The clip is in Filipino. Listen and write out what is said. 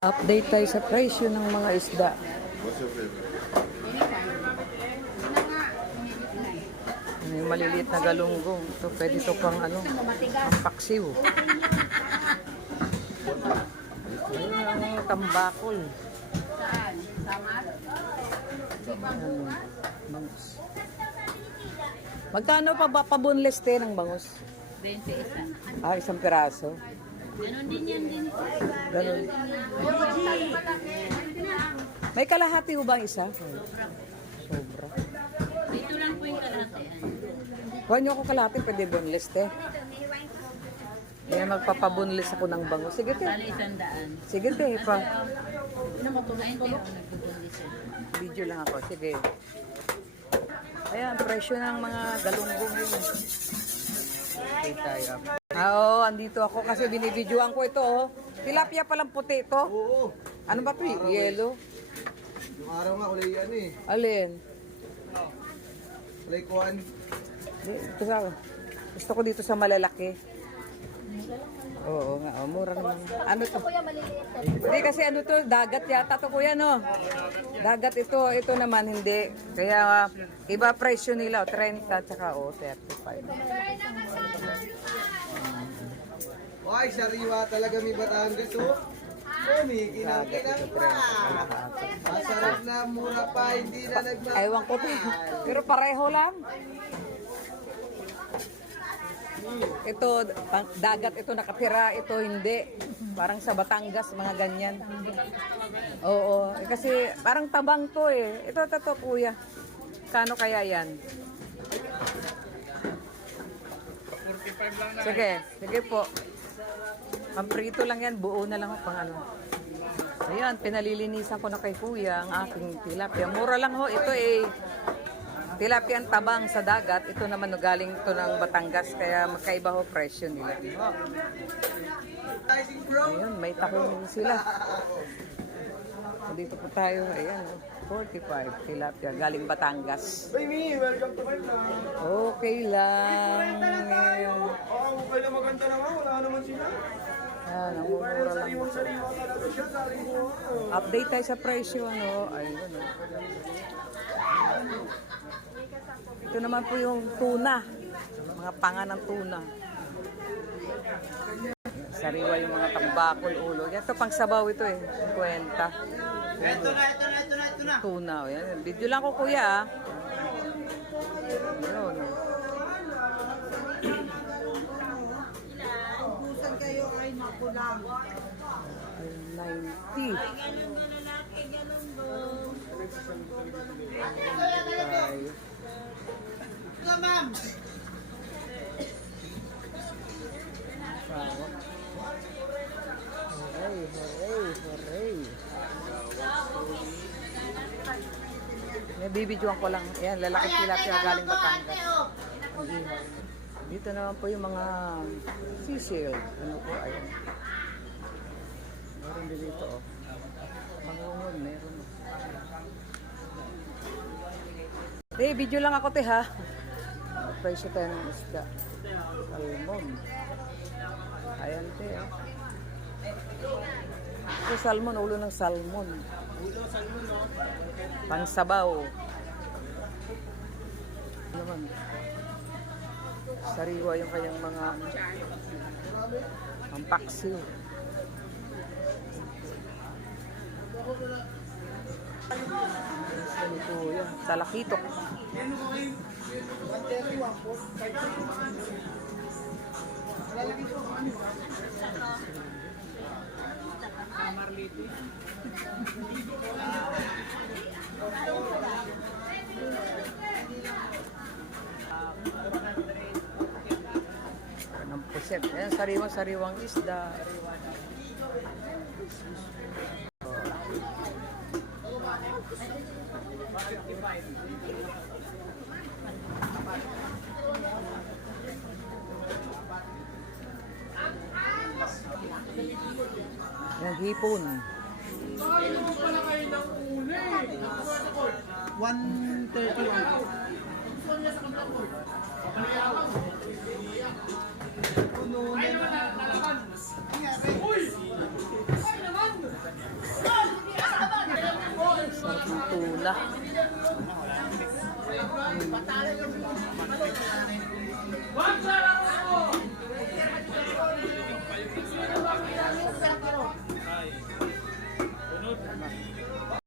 Update tayo sa presyo ng mga isda. May maliliit na galunggong. Ito, pwede ito pang ano, pang paksiw. Ayun ang tambakol. Saan? Samar? Bangus. Magkano pa ba pabunles te ng bangus? 20 isa. Isang piraso. Ganon din yan din. Ganun. May kalahati ho ba ang isa? Sobra. Dito lang po yung kalahatian. Kuha niyo ako kalahati, pwede boneless te. Kaya magpapabunlis ako ng bangus. Sige te. Bali 100. Sige te, pa. Ay, hindi ako nagbubulis yan. Video lang ako. Sige. Ayan, presyo ng mga galunggong yun. Okay tayo. Oo, andito ako kasi binibidyoan ko ito. Oh. Tilapia palang puti ito. Oo. Ano ba ito? Yellow? Yung araw nga, ulay yan eh. Alin? Ulay kuhan. Gusto ko dito sa malalaki. Oo nga, mura naman. Ano to? Hindi kasi ano to, dagat yata to kuya no. Dagat ito naman hindi. Kaya iba presyo nila, 30 tsaka 35. Ay, sariwa talaga may Batangas oh. Kumikinang-kinang pa. Masarap na, mura pa, hindi na nagmamahal. Ewan ko to. Pero pareho lang. Ito, dagat ito nakatira, ito hindi. Parang sa Batangas, mga ganyan. Oo, kasi parang tabang to eh. Ito kuya. Kano kaya yan? 45 lang na. Sige po. Pamprito lang yan, buo na lang pang ano. Ayan, pinalilinisan ko na kay kuya ang aking tilapia. Mura lang ho, ito eh. Tilapia ang tabang sa dagat. Ito naman galing ito ng Batangas, kaya magkaiba ho presyo nila. Ayun, may tahong sila. Dito po tayo, ayan, 45 tilapia, galing Batangas. Baby, welcome to my vlog. Okay lang. Okay na maganda naman, wala naman sila. Ayan, ang mura lang. Sariwa talaga siya, daring buwan. Update tayo sa presyo, ano. Ayun, Ito naman po yung tuna. Mga panga ng tuna. Sariwa yung mga tambakol, ulo. Ito pang sabaw ito eh. 50. Ito na. Tuna. Ayan. Video lang ko kuya. Ayun. Busan kayo ay makulang. 90. Tayo. Ito, ma'am. Sawa. Hooray. Nabibidyoan ko lang. Ayan, lalaki tilapia galing Batangas. Ang ihaw. Dito naman po yung mga sisig. Ano po, ayan. Meron din dito, oh. Mangungon, meron. Video lang ako, te, ha? Presyo tayo ng isda. Salmon. Ayan, te, ha? Ito, salmon, ulo ng salmon. Pangsabaw. Ano naman? Sariwa yung kanyang mga pampaksiw. Ito yan. Salakitok. Ng puset. Ayan, sariwang isda. Ayan, hipon. 131. Puno na. Ay naman! Uy! Ay naman! Ala.